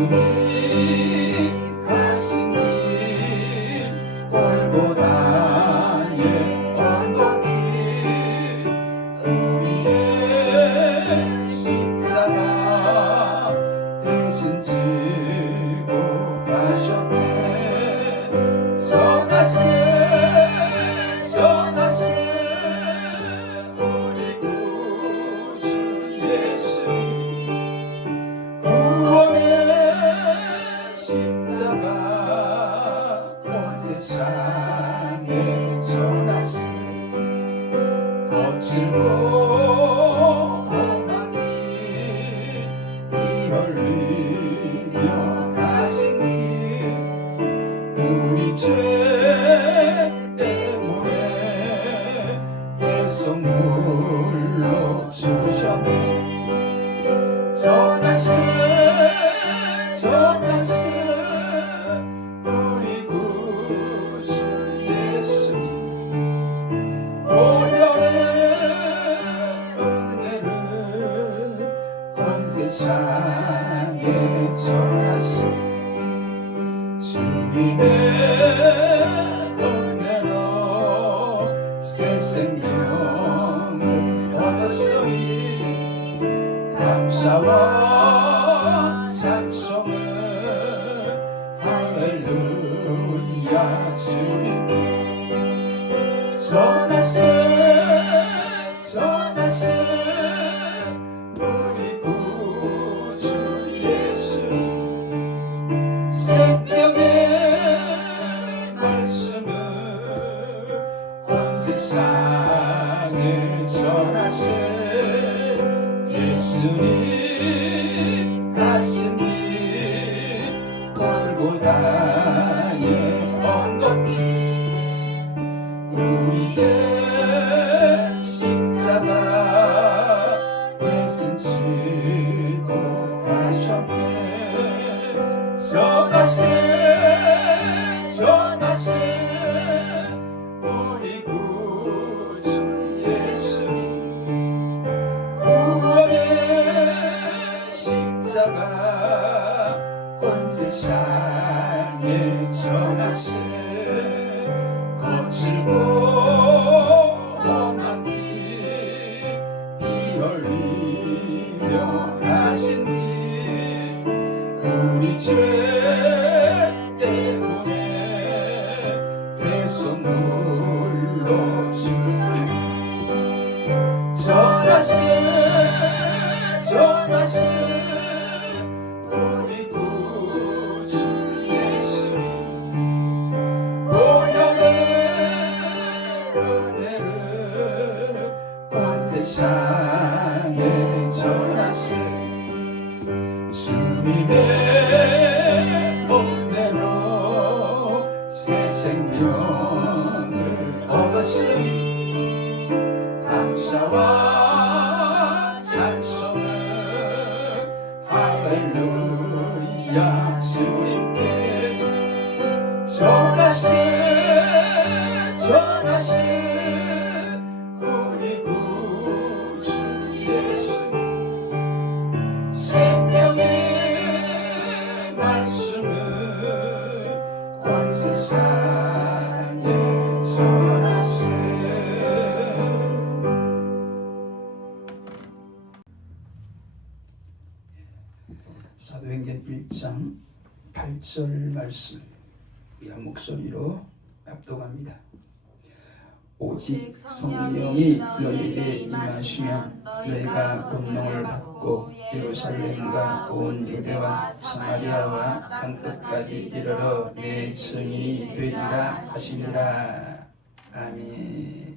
예수님 가신 길 골고다의 언덕길 우리의 십자가 대신 지고 가셨네. 전하신 우리 구주 예수님 구원의 십자가 온 세상에 전하신 거칠고 험한 길 피 흘리며 가신 길 우리 죄 때문에 대속물로 주셨네. 전하신 우리 구주 예수님 보혈의 은혜를 온 세상에 전하신 주님의 은혜로 새 생명을 얻었으니 감사와 찬송을 할렐루야 주님께 전하신 우리 구주 예수님 생명의 말씀을 온 세상에 전하신 예수님 가신 길 골고다의 언덕길 우리의 십자가 대신 지고 가셨네. 전하신 우리 구주 예수님 구원의 십자가 온 세상에 전하신 거칠고 험한 길 피 흘리며 가신 길 우리 죄 때문에 대속물로 주셨네. 전하신 우리 구주 예수님 보혈의 은혜를 온 세상에 전하신 주님의 은혜로 새 생명을 얻었으니 감사와 찬송을 할렐루야 주님께 전하신 우리 구주 예수님 생명의 말씀을 온 세상에 전하신 사도행전 1장 8절 말씀 한 목소리로 합독합니다. 오직 성령이 너희에게 임하시면 너희가 권능을 받고 예루살렘과 온 유대와 사마리아와 땅끝까지 이르러 내 증인이 되리라 하시니라. 아멘.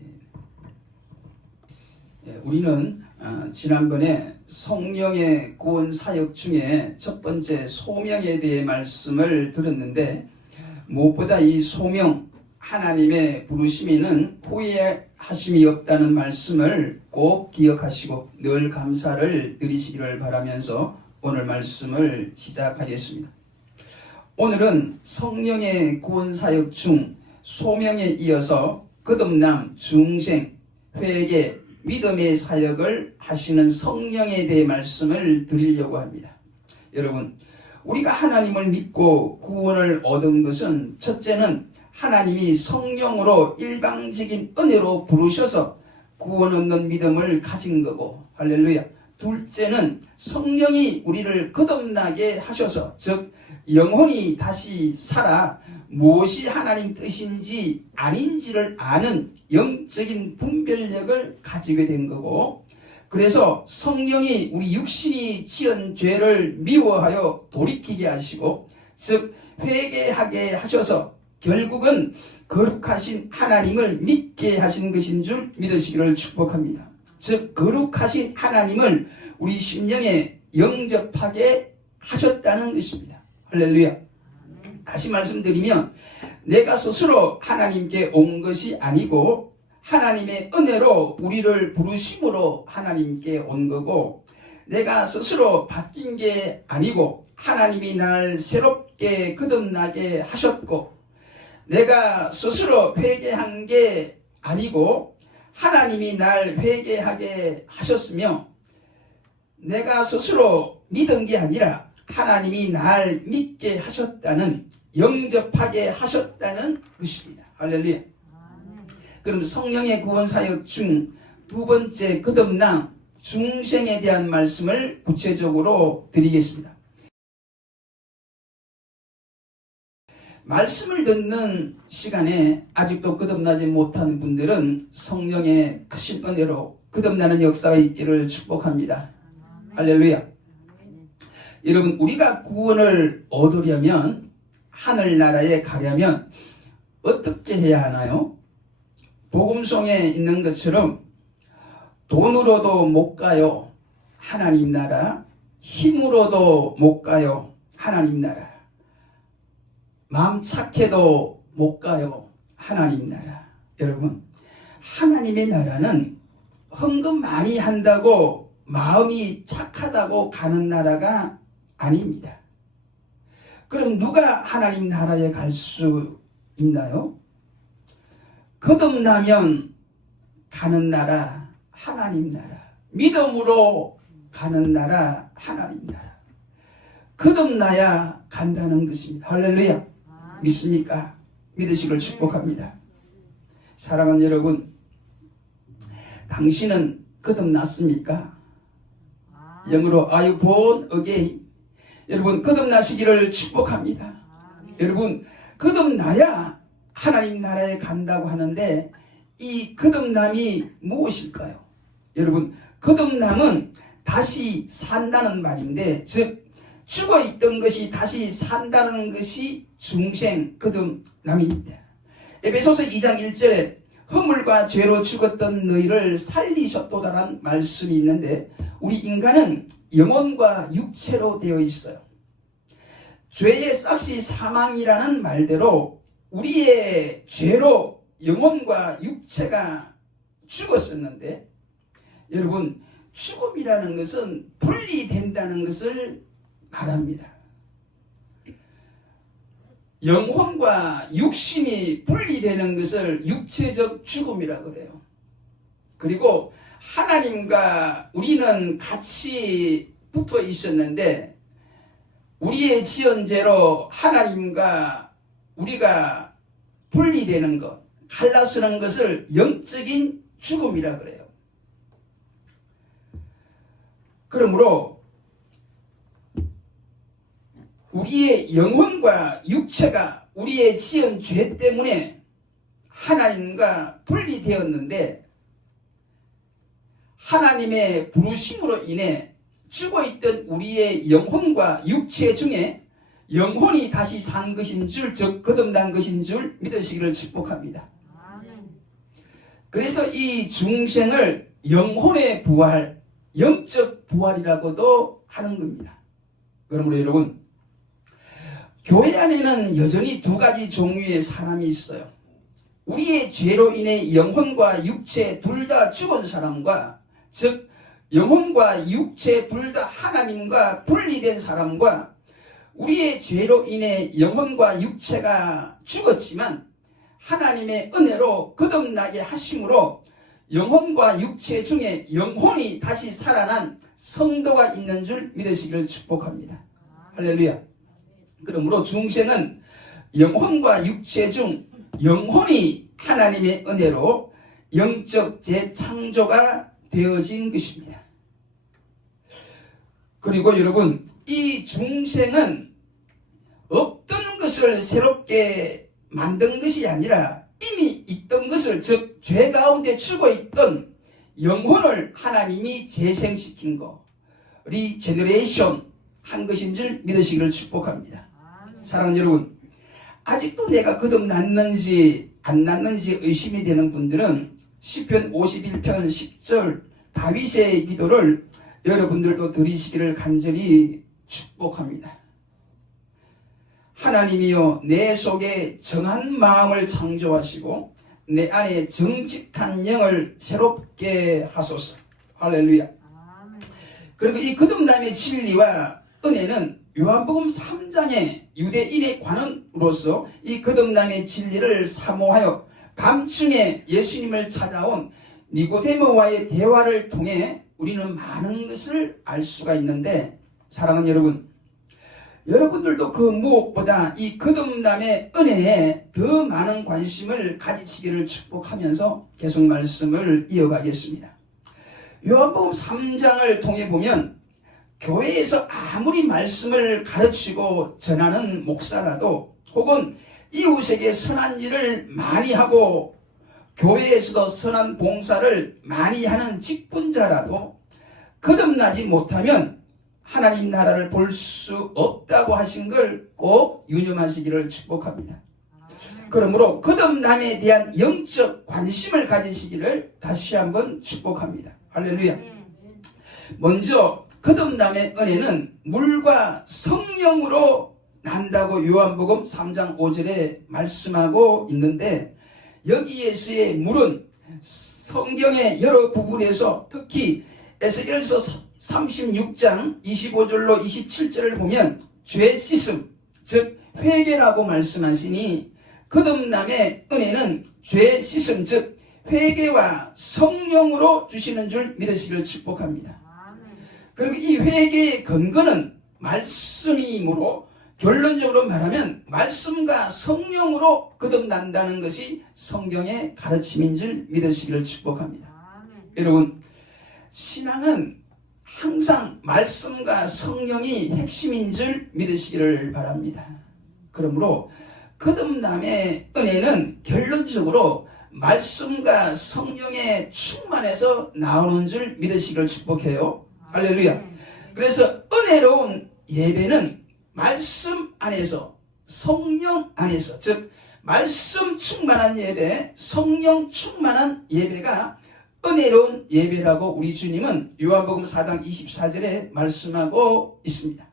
우리는 지난번에 성령의 구원 사역 중에 첫 번째 소명에 대해 말씀을 들었는데 무엇보다 이 소명 하나님의 부르심에는 후회하심이 없다는 말씀을 꼭 기억하시고 늘 감사를 드리시기를 바라면서 오늘 말씀을 시작하겠습니다. 오늘은 성령의 구원 사역 중 소명에 이어서 거듭남, 중생, 회개, 믿음의 사역을 하시는 성령에 대해 말씀을 드리려고 합니다. 여러분, 우리가 하나님을 믿고 구원을 얻은 것은 첫째는 하나님이 성령으로 일방적인 은혜로 부르셔서 구원 얻는 믿음을 가진 거고, 할렐루야. 둘째는 성령이 우리를 거듭나게 하셔서, 즉 영혼이 다시 살아 무엇이 하나님 뜻인지 아닌지를 아는 영적인 분별력을 가지게 된 거고, 그래서 성령이 우리 육신이 지은 죄를 미워하여 돌이키게 하시고, 즉 회개하게 하셔서 결국은 거룩하신 하나님을 믿게 하신 것인 줄 믿으시기를 축복합니다. 즉 거룩하신 하나님을 우리 심령에 영접하게 하셨다는 것입니다. 할렐루야. 다시 말씀드리면, 내가 스스로 하나님께 온 것이 아니고 하나님의 은혜로 우리를 부르심으로 하나님께 온 거고, 내가 스스로 바뀐 게 아니고 하나님이 날 새롭게 거듭나게 하셨고, 내가 스스로 회개한 게 아니고 하나님이 날 회개하게 하셨으며, 내가 스스로 믿은 게 아니라 하나님이 날 믿게 하셨다는, 영접하게 하셨다는 것입니다. 할렐루야. 그럼 성령의 구원 사역 중 두 번째 거듭남 중생에 대한 말씀을 구체적으로 드리겠습니다. 말씀을 듣는 시간에 아직도 거듭나지 못한 분들은 성령의 크신 은혜로 거듭나는 역사가 있기를 축복합니다. 할렐루야. 여러분, 우리가 구원을 얻으려면, 하늘나라에 가려면 어떻게 해야 하나요? 복음성에 있는 것처럼 돈으로도 못 가요, 하나님 나라. 힘으로도 못 가요, 하나님 나라. 마음 착해도 못 가요, 하나님 나라. 여러분, 하나님의 나라는 헌금 많이 한다고 마음이 착하다고 가는 나라가 아닙니다. 그럼 누가 하나님 나라에 갈 수 있나요? 거듭나면 가는 나라 하나님 나라, 믿음으로 가는 나라 하나님 나라. 거듭나야 간다는 것입니다. 할렐루야. 믿습니까? 믿으시길 축복합니다. 사랑하는 여러분, 당신은 거듭났습니까? 영어로 Are you born again? 여러분, 거듭나시기를 축복합니다. 여러분, 거듭나야 하나님 나라에 간다고 하는데, 이 거듭남이 무엇일까요? 여러분, 거듭남은 다시 산다는 말인데, 즉 죽어있던 것이 다시 산다는 것이 중생 거듭남입니다. 에베소서 2장 1절에 허물과 죄로 죽었던 너희를 살리셨도다라는 말씀이 있는데, 우리 인간은 영혼과 육체로 되어 있어요. 죄의 싹시 사망이라는 말대로 우리의 죄로 영혼과 육체가 죽었었는데, 여러분, 죽음이라는 것은 분리된다는 것을 말합니다. 영혼과 육신이 분리되는 것을 육체적 죽음이라 그래요. 그리고 하나님과 우리는 같이 붙어 있었는데, 우리의 지연죄로 하나님과 우리가 분리되는 것, 갈라서는 것을 영적인 죽음이라 그래요. 그러므로 우리의 영혼과 육체가 우리의 지은 죄 때문에 하나님과 분리되었는데, 하나님의 부르심으로 인해 죽어있던 우리의 영혼과 육체 중에 영혼이 다시 산 것인 줄, 즉 거듭난 것인 줄 믿으시기를 축복합니다. 그래서 이 중생을 영혼의 부활, 영적 부활이라고도 하는 겁니다. 그러므로 여러분, 교회 안에는 여전히 두 가지 종류의 사람이 있어요. 우리의 죄로 인해 영혼과 육체 둘 다 죽은 사람과, 즉 영혼과 육체 둘 다 하나님과 분리된 사람과, 우리의 죄로 인해 영혼과 육체가 죽었지만 하나님의 은혜로 거듭나게 하심으로 영혼과 육체 중에 영혼이 다시 살아난 성도가 있는 줄 믿으시기를 축복합니다. 할렐루야. 그러므로 중생은 영혼과 육체 중 영혼이 하나님의 은혜로 영적 재창조가 되어진 것입니다. 그리고 여러분, 이 중생은 없던 것을 새롭게 만든 것이 아니라 이미 있던 것을, 즉 죄 가운데 죽어있던 영혼을 하나님이 재생시킨 거, 리제너레이션 한 것인 줄 믿으시기를 축복합니다. 사랑하는 여러분, 아직도 내가 거듭났는지 안 났는지 의심이 되는 분들은 시편 51편 10절 다윗의 기도를 여러분들도 드리시기를 간절히 축복합니다. 하나님이여, 내 속에 정한 마음을 창조하시고 내 안에 정직한 영을 새롭게 하소서. 할렐루야. 그리고 이 거듭남의 진리와 은혜는 요한복음 3장의 유대인의 관원으로서 이 거듭남의 진리를 사모하여 밤중에 예수님을 찾아온 니고데모와의 대화를 통해 우리는 많은 것을 알 수가 있는데, 사랑하는 여러분, 여러분들도 그 무엇보다 이 거듭남의 은혜에 더 많은 관심을 가지시기를 축복하면서 계속 말씀을 이어가겠습니다. 요한복음 3장을 통해 보면 교회에서 아무리 말씀을 가르치고 전하는 목사라도, 혹은 이웃에게 선한 일을 많이 하고 교회에서도 선한 봉사를 많이 하는 직분자라도 거듭나지 못하면 하나님 나라를 볼 수 없다고 하신 걸 꼭 유념하시기를 축복합니다. 그러므로 거듭남에 대한 영적 관심을 가지시기를 다시 한번 축복합니다. 할렐루야. 먼저 거듭남의 은혜는 물과 성령으로 난다고 요한복음 3장 5절에 말씀하고 있는데, 여기에서의 물은 성경의 여러 부분에서 특히 에스겔서 36장 25절로 27절을 보면 죄 씻음, 즉 회개라고 말씀하시니, 거듭남의 은혜는 죄 씻음, 즉 회개와 성령으로 주시는 줄 믿으시기를 축복합니다. 그리고 이 회개의 근거는 말씀이므로, 결론적으로 말하면 말씀과 성령으로 거듭난다는 것이 성경의 가르침인 줄 믿으시기를 축복합니다. 여러분, 신앙은 항상 말씀과 성령이 핵심인 줄 믿으시기를 바랍니다. 그러므로 거듭남의 은혜는 결론적으로 말씀과 성령의 충만에서 나오는 줄 믿으시기를 축복해요. 할렐루야. 그래서 은혜로운 예배는 말씀 안에서, 성령 안에서, 즉 말씀 충만한 예배, 성령 충만한 예배가 은혜로운 예배라고 우리 주님은 요한복음 4장 24절에 말씀하고 있습니다.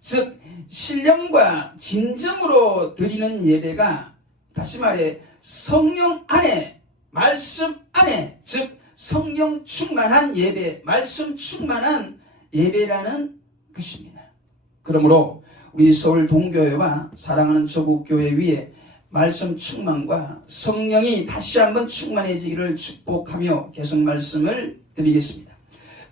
즉 신령과 진정으로 드리는 예배가, 다시 말해 성령 안에, 말씀 안에, 즉 성령 충만한 예배, 말씀 충만한 예배라는 것입니다. 그러므로 우리 서울 동교회와 사랑하는 조국교회 위에 말씀 충만과 성령이 다시 한번 충만해지기를 축복하며 계속 말씀을 드리겠습니다.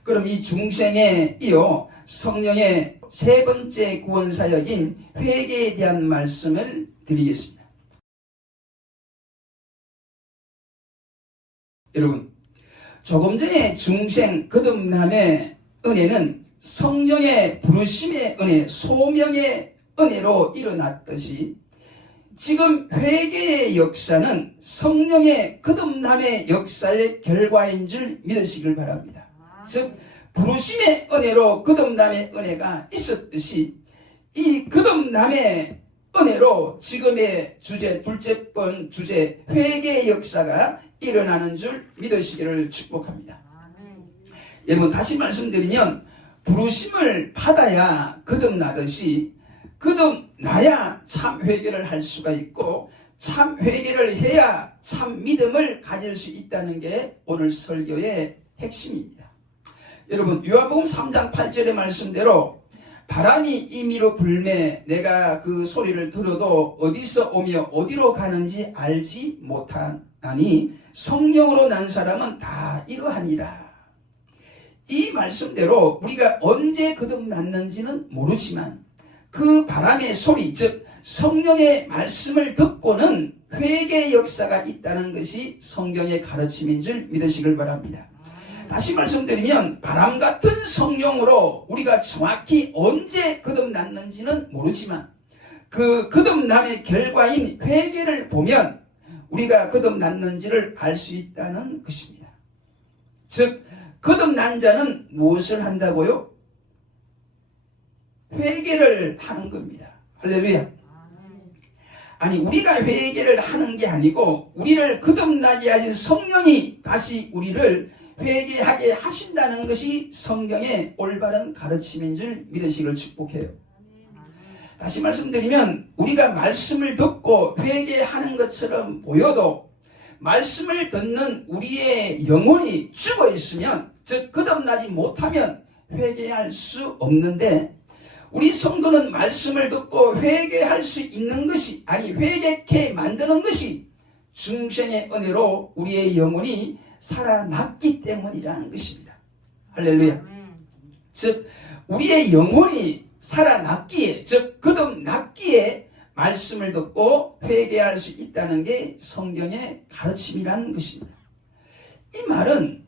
그럼 이 중생에 이어 성령의 세 번째 구원사역인 회개에 대한 말씀을 드리겠습니다. 여러분, 조금 전에 중생 거듭남의 은혜는 성령의 부르심의 은혜, 소명의 은혜로 일어났듯이, 지금 회개의 역사는 성령의 거듭남의 역사의 결과인 줄 믿으시길 바랍니다. 즉 부르심의 은혜로 거듭남의 은혜가 있었듯이, 이 거듭남의 은혜로 지금의 주제, 둘째 번 주제 회개의 역사가 일어나는 줄 믿으시기를 축복합니다. 여러분, 다시 말씀드리면 부르심을 받아야 거듭나듯이, 거듭나야 참 회개를 할 수가 있고, 참 회개를 해야 참 믿음을 가질 수 있다는 게 오늘 설교의 핵심입니다. 여러분, 요한복음 3장 8절의 말씀대로 바람이 임의로 불매 내가 그 소리를 들어도 어디서 오며 어디로 가는지 알지 못하나니 성령으로 난 사람은 다 이러하니라. 이 말씀대로 우리가 언제 거듭났는지는 모르지만 그 바람의 소리, 즉 성령의 말씀을 듣고는 회개 역사가 있다는 것이 성경의 가르침인 줄 믿으시길 바랍니다. 다시 말씀드리면 바람 같은 성령으로 우리가 정확히 언제 거듭났는지는 모르지만 그 거듭남의 결과인 회개를 보면 우리가 거듭났는지를 알 수 있다는 것입니다. 즉 거듭난 자는 무엇을 한다고요? 회개를 하는 겁니다. 할렐루야. 아니 우리가 회개를 하는 게 아니고 우리를 거듭나게 하신 성령이 다시 우리를 회개하게 하신다는 것이 성경의 올바른 가르침인 줄 믿으시기를 축복해요. 다시 말씀드리면 우리가 말씀을 듣고 회개하는 것처럼 보여도 말씀을 듣는 우리의 영혼이 죽어 있으면, 즉 거듭나지 못하면 회개할 수 없는데, 우리 성도는 말씀을 듣고 회개할 수 있는 것이, 아니 회개케 만드는 것이 중생의 은혜로 우리의 영혼이 살아났기 때문이라는 것입니다. 할렐루야. 즉 우리의 영혼이 살아났기에, 즉 거듭났기에 말씀을 듣고 회개할 수 있다는 게 성경의 가르침이라는 것입니다. 이 말은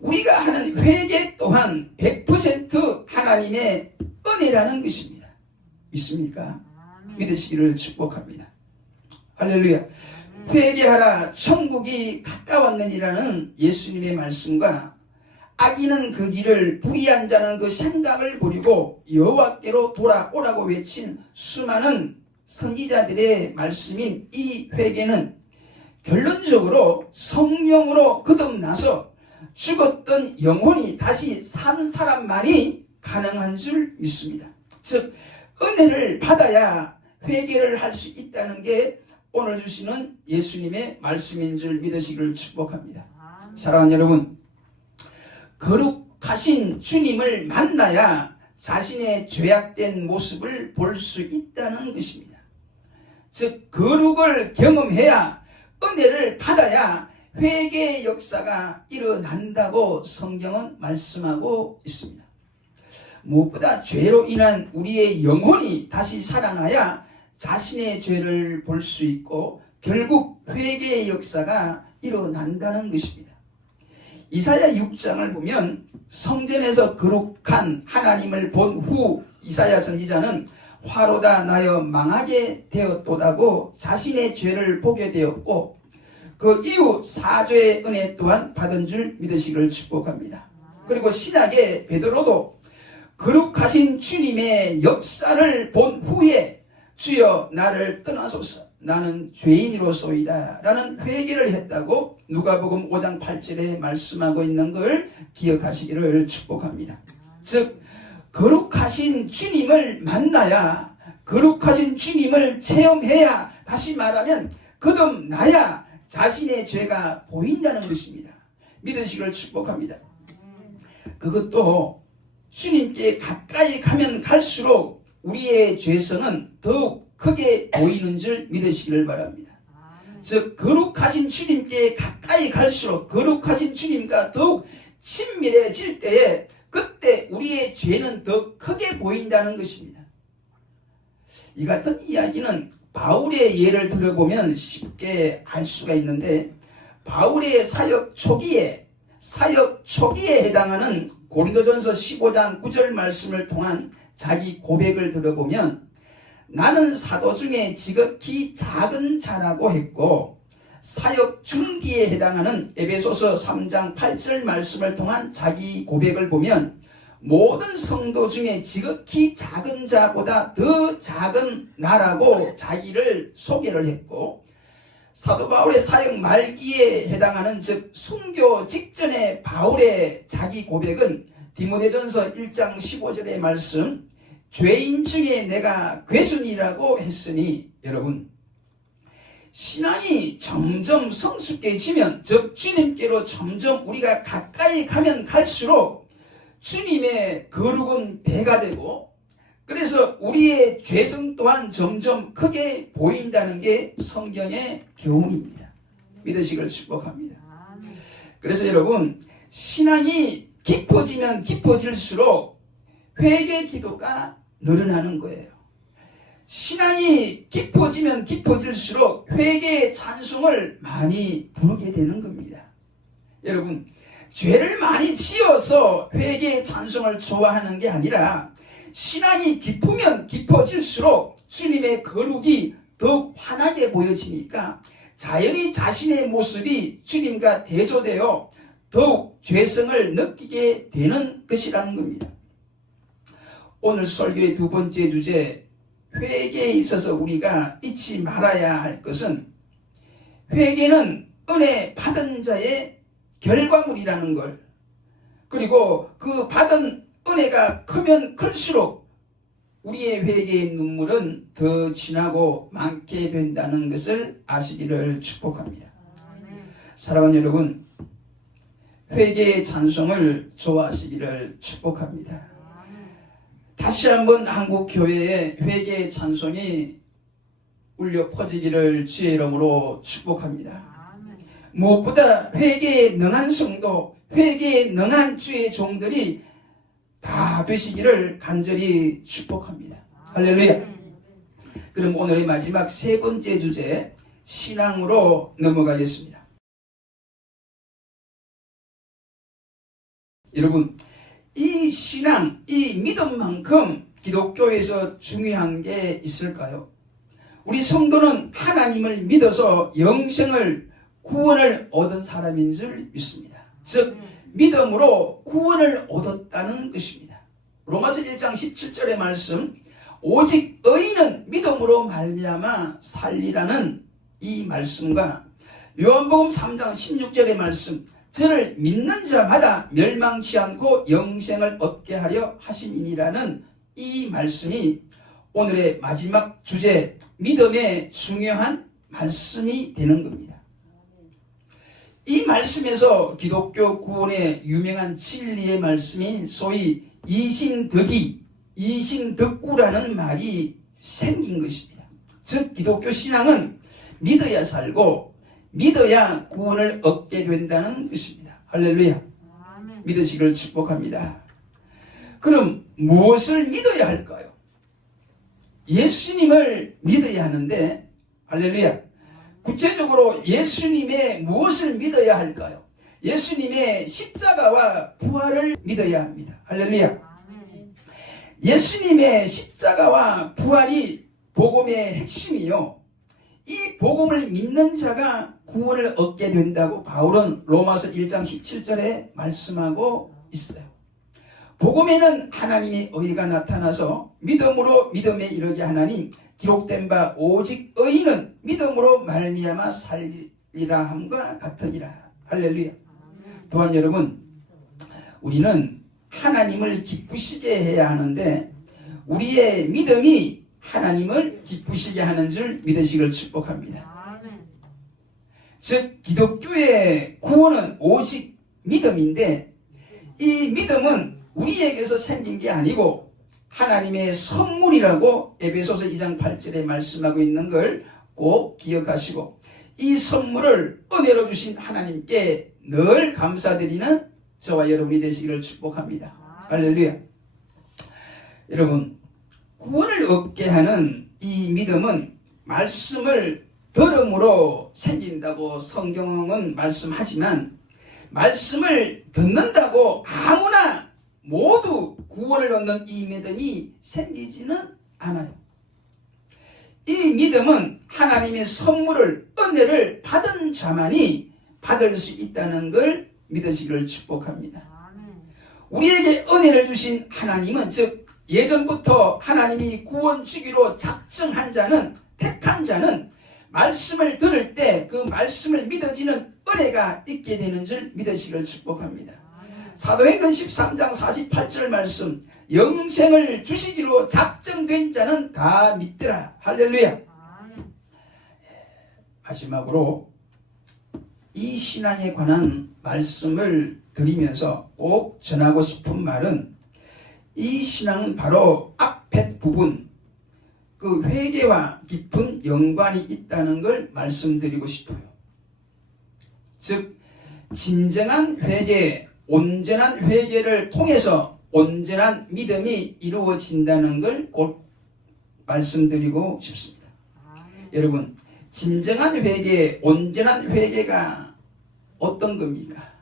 우리가 하는 회개 또한 100% 하나님의 은혜라는 것입니다. 믿습니까? 믿으시기를 축복합니다. 할렐루야. 회개하라 천국이 가까웠느니라는 예수님의 말씀과 악인은 그 길을 불의한 자는 그 생각을 버리고 여호와께로 돌아오라고 외친 수많은 선지자들의 말씀인 이 회개는 결론적으로 성령으로 거듭나서 죽었던 영혼이 다시 산 사람만이 가능한 줄 믿습니다. 즉 은혜를 받아야 회개를 할 수 있다는 게 오늘 주시는 예수님의 말씀인 줄 믿으시기를 축복합니다. 사랑하는 여러분, 거룩하신 주님을 만나야 자신의 죄악된 모습을 볼 수 있다는 것입니다. 즉 거룩을 경험해야, 은혜를 받아야 회개의 역사가 일어난다고 성경은 말씀하고 있습니다. 무엇보다 죄로 인한 우리의 영혼이 다시 살아나야 자신의 죄를 볼 수 있고 결국 회개의 역사가 일어난다는 것입니다. 이사야 6장을 보면 성전에서 거룩한 하나님을 본 후 이사야 선지자는 화로다 나여 망하게 되었도다고 자신의 죄를 보게 되었고, 그 이후 사죄의 은혜 또한 받은 줄 믿으시기를 축복합니다. 그리고 신약의 베드로도 거룩하신 주님의 역사를 본 후에 주여 나를 떠나소서 나는 죄인이로소이다 라는 회개를 했다고 누가복음 5장 8절에 말씀하고 있는 걸 기억하시기를 축복합니다. 즉 거룩하신 주님을 만나야, 거룩하신 주님을 체험해야, 다시 말하면 거듭나야 자신의 죄가 보인다는 것입니다. 믿으시기를 축복합니다. 그것도 주님께 가까이 가면 갈수록 우리의 죄성은 더욱 크게 보이는 줄 믿으시기를 바랍니다. 즉 거룩하신 주님께 가까이 갈수록, 거룩하신 주님과 더욱 친밀해질 때에 그때 우리의 죄는 더 크게 보인다는 것입니다. 이 같은 이야기는 바울의 예를 들어보면 쉽게 알 수가 있는데, 바울의 사역 초기에 해당하는 고린도전서 15장 9절 말씀을 통한 자기 고백을 들어보면 나는 사도 중에 지극히 작은 자라고 했고, 사역 중기에 해당하는 에베소서 3장 8절 말씀을 통한 자기 고백을 보면 모든 성도 중에 지극히 작은 자보다 더 작은 나라고 자기를 소개를 했고, 사도 바울의 사역 말기에 해당하는, 즉 순교 직전의 바울의 자기 고백은 디모데전서 1장 15절의 말씀, 죄인 중에 내가 괴순이라고 했으니, 여러분 신앙이 점점 성숙해지면, 즉 주님께로 점점 우리가 가까이 가면 갈수록 주님의 거룩은 배가 되고, 그래서 우리의 죄성 또한 점점 크게 보인다는 게 성경의 교훈입니다. 믿으시기를 축복합니다. 그래서 여러분, 신앙이 깊어지면 깊어질수록 회개 기도가 늘어나는 거예요. 신앙이 깊어지면 깊어질수록 회개의 찬송을 많이 부르게 되는 겁니다. 여러분, 죄를 많이 지어서 회개의 찬송을 좋아하는 게 아니라 신앙이 깊으면 깊어질수록 주님의 거룩이 더욱 환하게 보여지니까 자연히 자신의 모습이 주님과 대조되어 더욱 죄성을 느끼게 되는 것이라는 겁니다. 오늘 설교의 두 번째 주제, 회개에 있어서 우리가 잊지 말아야 할 것은 회개는 은혜 받은 자의 결과물이라는 걸, 그리고 그 받은 은혜가 크면 클수록 우리의 회개의 눈물은 더 진하고 많게 된다는 것을 아시기를 축복합니다. 사랑하는 여러분, 회개의 찬송을 좋아하시기를 축복합니다. 다시 한번 한국교회의 회개의 찬송이 울려 퍼지기를 주의 이름으로 축복합니다. 무엇보다 회개에 능한 성도, 회개에 능한 주의 종들이 다 되시기를 간절히 축복합니다. 할렐루야. 그럼 오늘의 마지막 세 번째 주제, 신앙으로 넘어가겠습니다. 여러분, 이 신앙, 이 믿음만큼 기독교에서 중요한 게 있을까요? 우리 성도는 하나님을 믿어서 영생을, 구원을 얻은 사람인 줄 믿습니다. 즉 믿음으로 구원을 얻었다는 것입니다. 로마서 1장 17절의 말씀, 오직 의인은 믿음으로 말미암아 살리라는 이 말씀과 요한복음 3장 16절의 말씀, 저를 믿는 자마다 멸망치 않고 영생을 얻게 하려 하심이니라는 이 말씀이 오늘의 마지막 주제, 믿음의 중요한 말씀이 되는 겁니다. 이 말씀에서 기독교 구원의 유명한 진리의 말씀인 소위 이신덕이, 이신덕구라는 말이 생긴 것입니다. 즉 기독교 신앙은 믿어야 살고 믿어야 구원을 얻게 된다는 것입니다. 할렐루야. 믿으시기를 축복합니다. 그럼 무엇을 믿어야 할까요? 예수님을 믿어야 하는데, 할렐루야. 구체적으로 예수님의 무엇을 믿어야 할까요? 예수님의 십자가와 부활을 믿어야 합니다. 할렐루야. 예수님의 십자가와 부활이 복음의 핵심이요, 이 복음을 믿는 자가 구원을 얻게 된다고 바울은 로마서 1장 17절에 말씀하고 있어요. 복음에는 하나님의 의가 나타나서 믿음으로 믿음에 이르게 하나니 기록된 바 오직 의인은 믿음으로 말미암아 살리라 함과 같으니라. 할렐루야. 또한 여러분, 우리는 하나님을 기쁘시게 해야 하는데 우리의 믿음이 하나님을 기쁘시게 하는 줄 믿으시기를 축복합니다. 즉 기독교의 구원은 오직 믿음인데 이 믿음은 우리에게서 생긴 게 아니고 하나님의 선물이라고 에베소서 2장 8절에 말씀하고 있는 걸 꼭 기억하시고 이 선물을 은혜로 주신 하나님께 늘 감사드리는 저와 여러분이 되시기를 축복합니다. 할렐루야. 여러분, 구원을 얻게 하는 이 믿음은 말씀을 들음으로 생긴다고 성경은 말씀하지만 말씀을 듣는다고 아무나 모두 구원을 얻는 이 믿음이 생기지는 않아요. 이 믿음은 하나님의 선물을, 은혜를 받은 자만이 받을 수 있다는 걸 믿으시기를 축복합니다. 우리에게 은혜를 주신 하나님은, 즉 예전부터 하나님이 구원 주기로 작정한 자는, 택한 자는 말씀을 들을 때 그 말씀을 믿어지는 은혜가 있게 되는 줄 믿으시기를 축복합니다. 사도행전 13장 48절 말씀, 영생을 주시기로 작정된 자는 다 믿더라. 할렐루야. 마지막으로 이 신앙에 관한 말씀을 드리면서 꼭 전하고 싶은 말은, 이 신앙은 바로 앞에 부분, 그 회개와 깊은 연관이 있다는 걸 말씀드리고 싶어요. 즉 진정한 회개, 온전한 회개를 통해서 온전한 믿음이 이루어진다는 걸 꼭 말씀드리고 싶습니다. 여러분, 진정한 회개, 온전한 회개가 어떤 겁니까?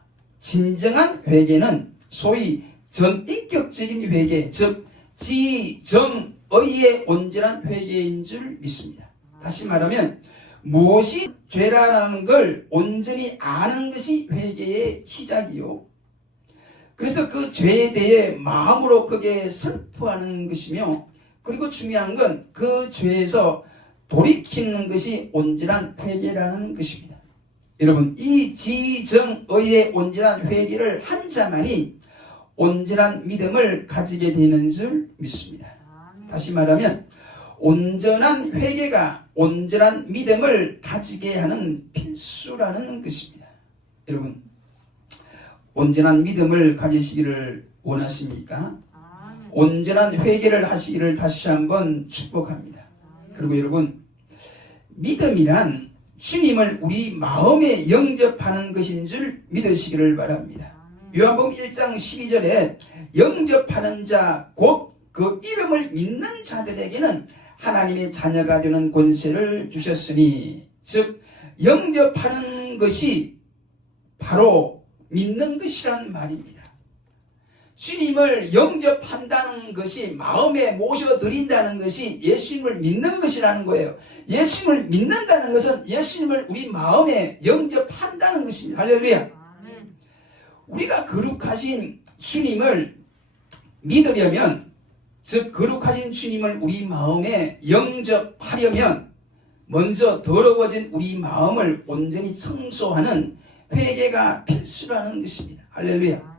진정한 회개는 소위 전인격적인 회개, 즉 지정의의 온전한 회개인 줄 믿습니다. 다시 말하면 무엇이 죄라는 걸 온전히 아는 것이 회개의 시작이요, 그래서 그 죄에 대해 마음으로 크게 슬퍼하는 것이며, 그리고 중요한 건 그 죄에서 돌이키는 것이 온전한 회개라는 것입니다. 여러분, 이 지정의의 온전한 회개를 한 자만이 온전한 믿음을 가지게 되는 줄 믿습니다. 다시 말하면 온전한 회개가 온전한 믿음을 가지게 하는 필수라는 것입니다. 여러분, 온전한 믿음을 가지시기를 원하십니까? 온전한 회개를 하시기를 다시 한번 축복합니다. 그리고 여러분, 믿음이란 주님을 우리 마음에 영접하는 것인 줄 믿으시기를 바랍니다. 요한복음 1장 12절에 영접하는 자 곧 그 이름을 믿는 자들에게는 하나님의 자녀가 되는 권세를 주셨으니, 즉 영접하는 것이 바로 믿는 것이란 말입니다. 주님을 영접한다는 것이, 마음에 모셔드린다는 것이 예수님을 믿는 것이라는 거예요. 예수님을 믿는다는 것은 예수님을 우리 마음에 영접한다는 것입니다. 할렐루야. 우리가 거룩하신 주님을 믿으려면, 즉 거룩하신 주님을 우리 마음에 영접하려면 먼저 더러워진 우리 마음을 온전히 청소하는 회개가 필수라는 것입니다. 할렐루야.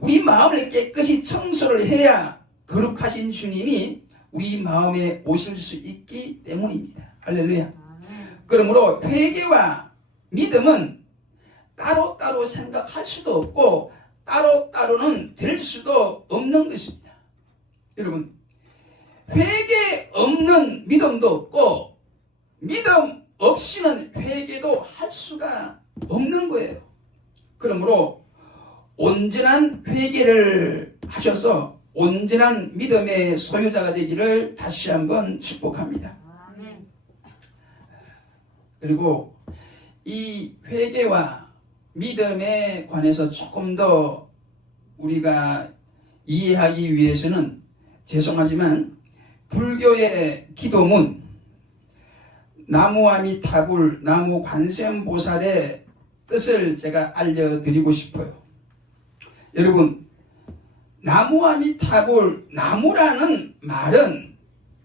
우리 마음을 깨끗이 청소를 해야 거룩하신 주님이 우리 마음에 오실 수 있기 때문입니다. 할렐루야. 그러므로 회개와 믿음은 따로따로 생각할 수도 없고 따로따로는 될 수도 없는 것입니다. 여러분, 회개 없는 믿음도 없고 믿음 없이는 회개도 할 수가 없는 거예요. 그러므로 온전한 회개를 하셔서 온전한 믿음의 소유자가 되기를 다시 한번 축복합니다. 그리고 이 회개와 믿음에 관해서 조금 더 우리가 이해하기 위해서는, 죄송하지만 불교의 기도문 나무아미타불 나무 관세음보살의 뜻을 제가 알려드리고 싶어요. 여러분, 나무아미타불, 나무라는 말은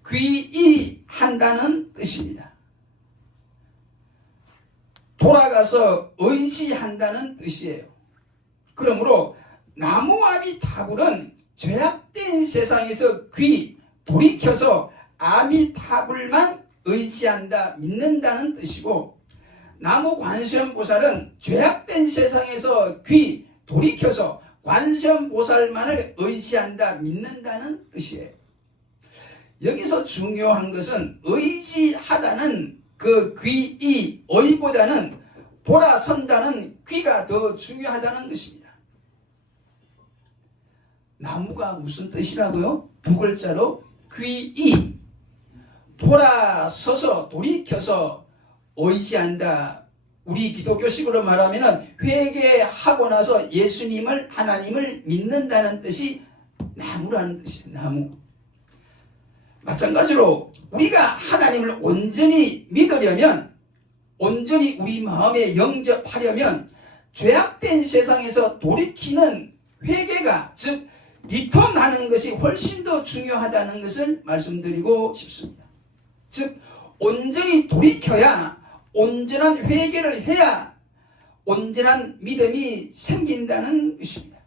귀의한다는 뜻입니다. 돌아가서 의지한다는 뜻이에요. 그러므로 나무아미타불은 죄악된 세상에서 돌이켜서 아미타불만 의지한다, 믿는다는 뜻이고, 나무 관세음보살은 죄악된 세상에서 돌이켜서 관세음보살만을 의지한다, 믿는다는 뜻이에요. 여기서 중요한 것은 의지하다는 그 의보다는 돌아선다는 귀가 더 중요하다는 것입니다. 나무가 무슨 뜻이라고요? 두 글자로 귀의. 돌아서서 돌이켜서 의지한다. 우리 기독교식으로 말하면 회개하고 나서 예수님을, 하나님을 믿는다는 뜻이 나무라는 뜻이에요. 나무. 마찬가지로 우리가 하나님을 온전히 믿으려면, 온전히 우리 마음에 영접하려면 죄악된 세상에서 돌이키는 회개가, 즉 리턴하는 것이 훨씬 더 중요하다는 것을 말씀드리고 싶습니다. 즉 온전히 돌이켜야, 온전한 회개를 해야 온전한 믿음이 생긴다는 것입니다.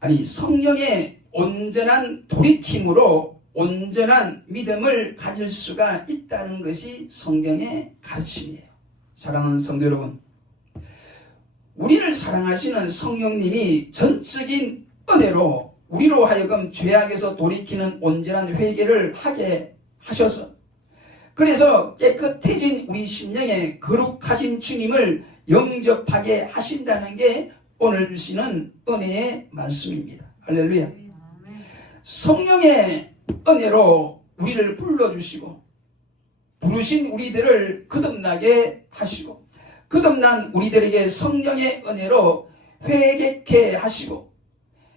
아니, 성령의 온전한 돌이킴으로 온전한 믿음을 가질 수가 있다는 것이 성경의 가르침이에요. 사랑하는 성도 여러분, 우리를 사랑하시는 성령님이 전적인 은혜로 우리로 하여금 죄악에서 돌이키는 온전한 회개를 하게 하셔서, 그래서 깨끗해진 우리 심령에 거룩하신 주님을 영접하게 하신다는 게 오늘 주시는 은혜의 말씀입니다. 할렐루야. 성령의 은혜로 우리를 불러주시고 부르신 우리들을 거듭나게 하시고 거듭난 우리들에게 성령의 은혜로 회개케 하시고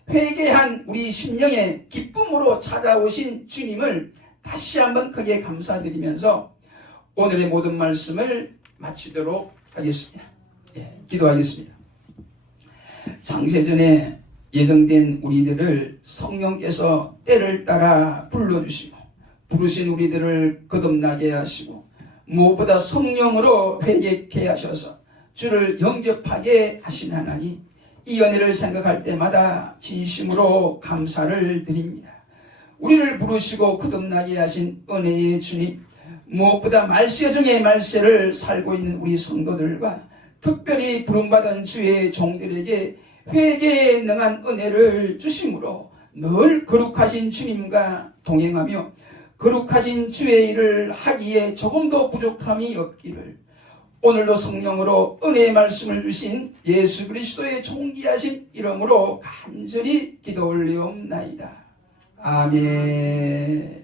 회개한 우리 심령의 기쁨으로 찾아오신 주님을 다시 한번 크게 감사드리면서 오늘의 모든 말씀을 마치도록 하겠습니다. 기도하겠습니다. 장세전에 예정된 우리들을 성령께서 때를 따라 불러주시고 부르신 우리들을 거듭나게 하시고 무엇보다 성령으로 회개케 하셔서 주를 영접하게 하신 하나님, 이 은혜를 생각할 때마다 진심으로 감사를 드립니다. 우리를 부르시고 거듭나게 하신 은혜의 주님, 무엇보다 말세 중에 말세를 살고 있는 우리 성도들과 특별히 부름받은 주의 종들에게 회개에 능한 은혜를 주심으로 늘 거룩하신 주님과 동행하며 거룩하신 주의 일을 하기에 조금도 부족함이 없기를 오늘도 성령으로 은혜의 말씀을 주신 예수 그리스도의 존귀하신 이름으로 간절히 기도 올리옵나이다. 아멘.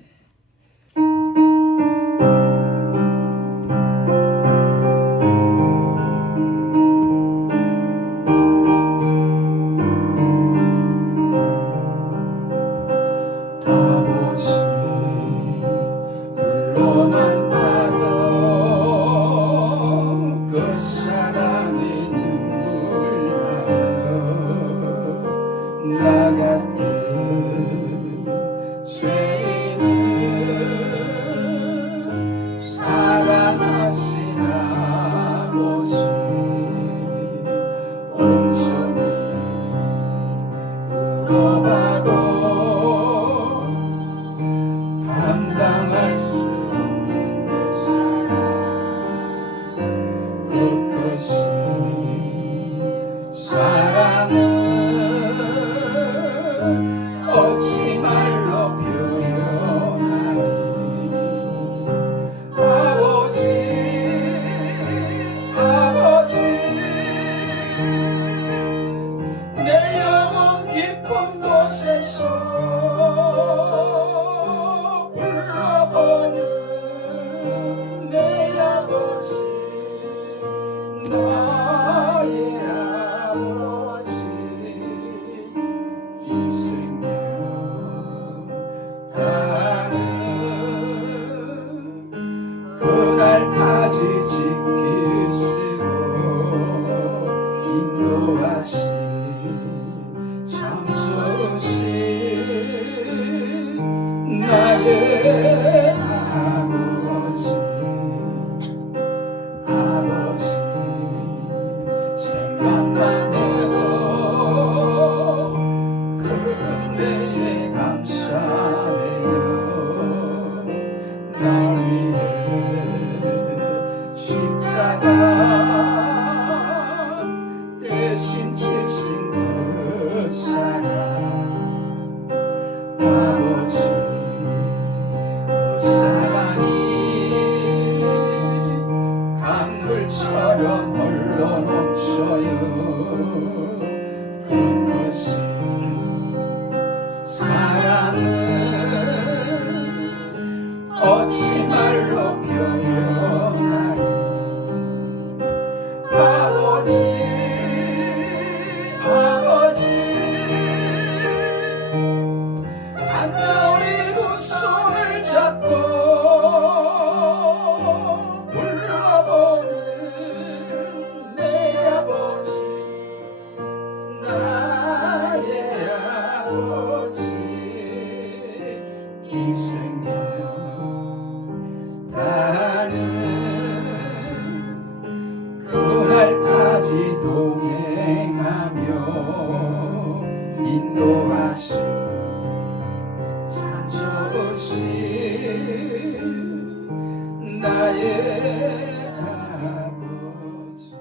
나의 아버지.